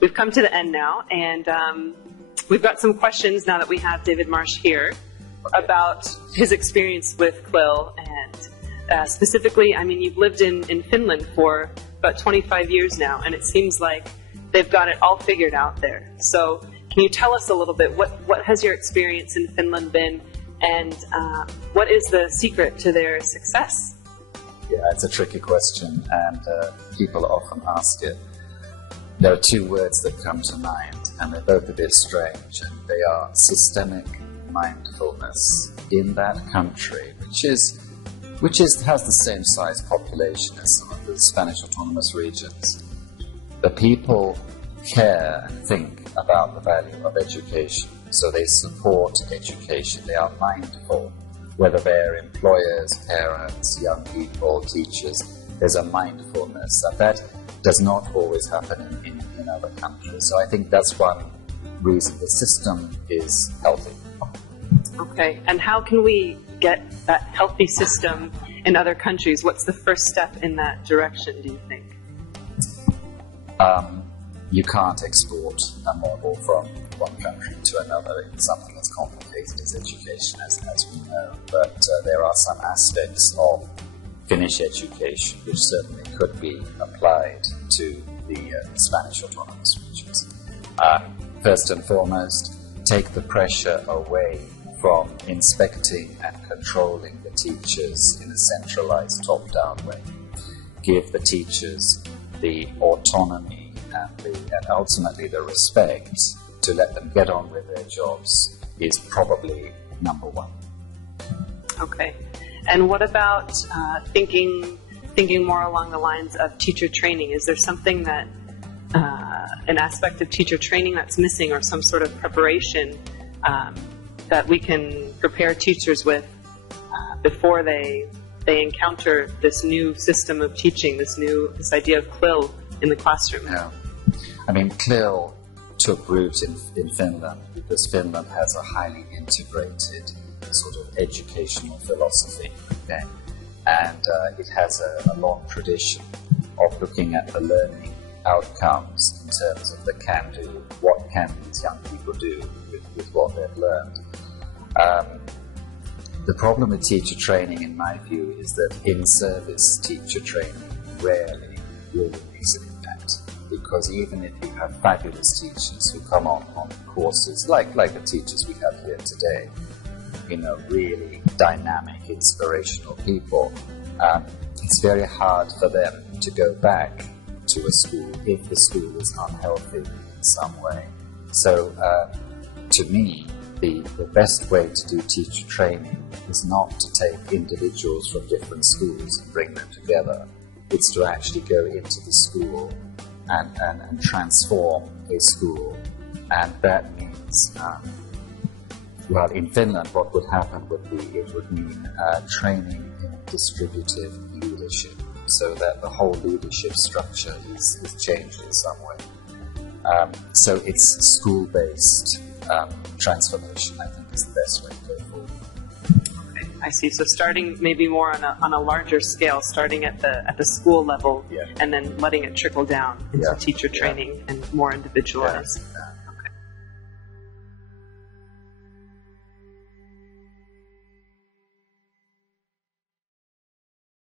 we've come to the end now, and we've got some questions now that we have David Marsh here about his experience with CLIL, and specifically, I mean, you've lived in Finland for about 25 years now, and it seems like they've got it all figured out there. So can you tell us a little bit, what has your experience in Finland been, and what is the secret to their success? Yeah, it's a tricky question, and people often ask it. There are two words that come to mind, and they're both a bit strange, and they are systemic mindfulness in that country, which has the same size population as some of the Spanish autonomous regions. The people care and think about the value of education, so they support education. They are mindful, whether they're employers, parents, young people, teachers. There's a mindfulness, and that does not always happen in other countries. So I think that's one reason the system is healthy. Okay, and how can we get that healthy system in other countries? What's the first step in that direction, do you think? You can't export a model from one country to another in something as complicated as education, as we know. But there are some aspects of Finnish education which certainly could be applied to the Spanish autonomous regions. First and foremost, take the pressure away from inspecting and controlling the teachers in a centralized top-down way. Give the teachers the autonomy and ultimately the respect to let them get on with their jobs is probably number one. Okay. And what about thinking more along the lines of teacher training? Is there something that, an aspect of teacher training that's missing, or some sort of preparation that we can prepare teachers with before they encounter this new system of teaching, this idea of CLIL in the classroom? Yeah. I mean, CLIL took root in Finland because Finland has a highly integrated sort of educational philosophy, okay? And it has a long tradition of looking at the learning outcomes in terms of the can-do. What can these young people do with what they've learned? The problem with teacher training, in my view, is that in-service teacher training rarely really makes an impact. Because even if you have fabulous teachers who come on courses like the teachers we have here today, you know, really dynamic, inspirational people, it's very hard for them to go back to a school if the school is unhealthy in some way. So to me, the best way to do teacher training is not to take individuals from different schools and bring them together. It's to actually go into the school and transform a school. And that means, well, in Finland, what would happen would be, it would mean training in distributive leadership, so that the whole leadership structure is changed in some way. So it's school-based transformation, I think, is the best way to go forward. Okay, I see. So starting maybe more on a larger scale, starting at the school level, yeah, and then letting it trickle down into yeah, teacher training, yeah, and more individualized. Yeah.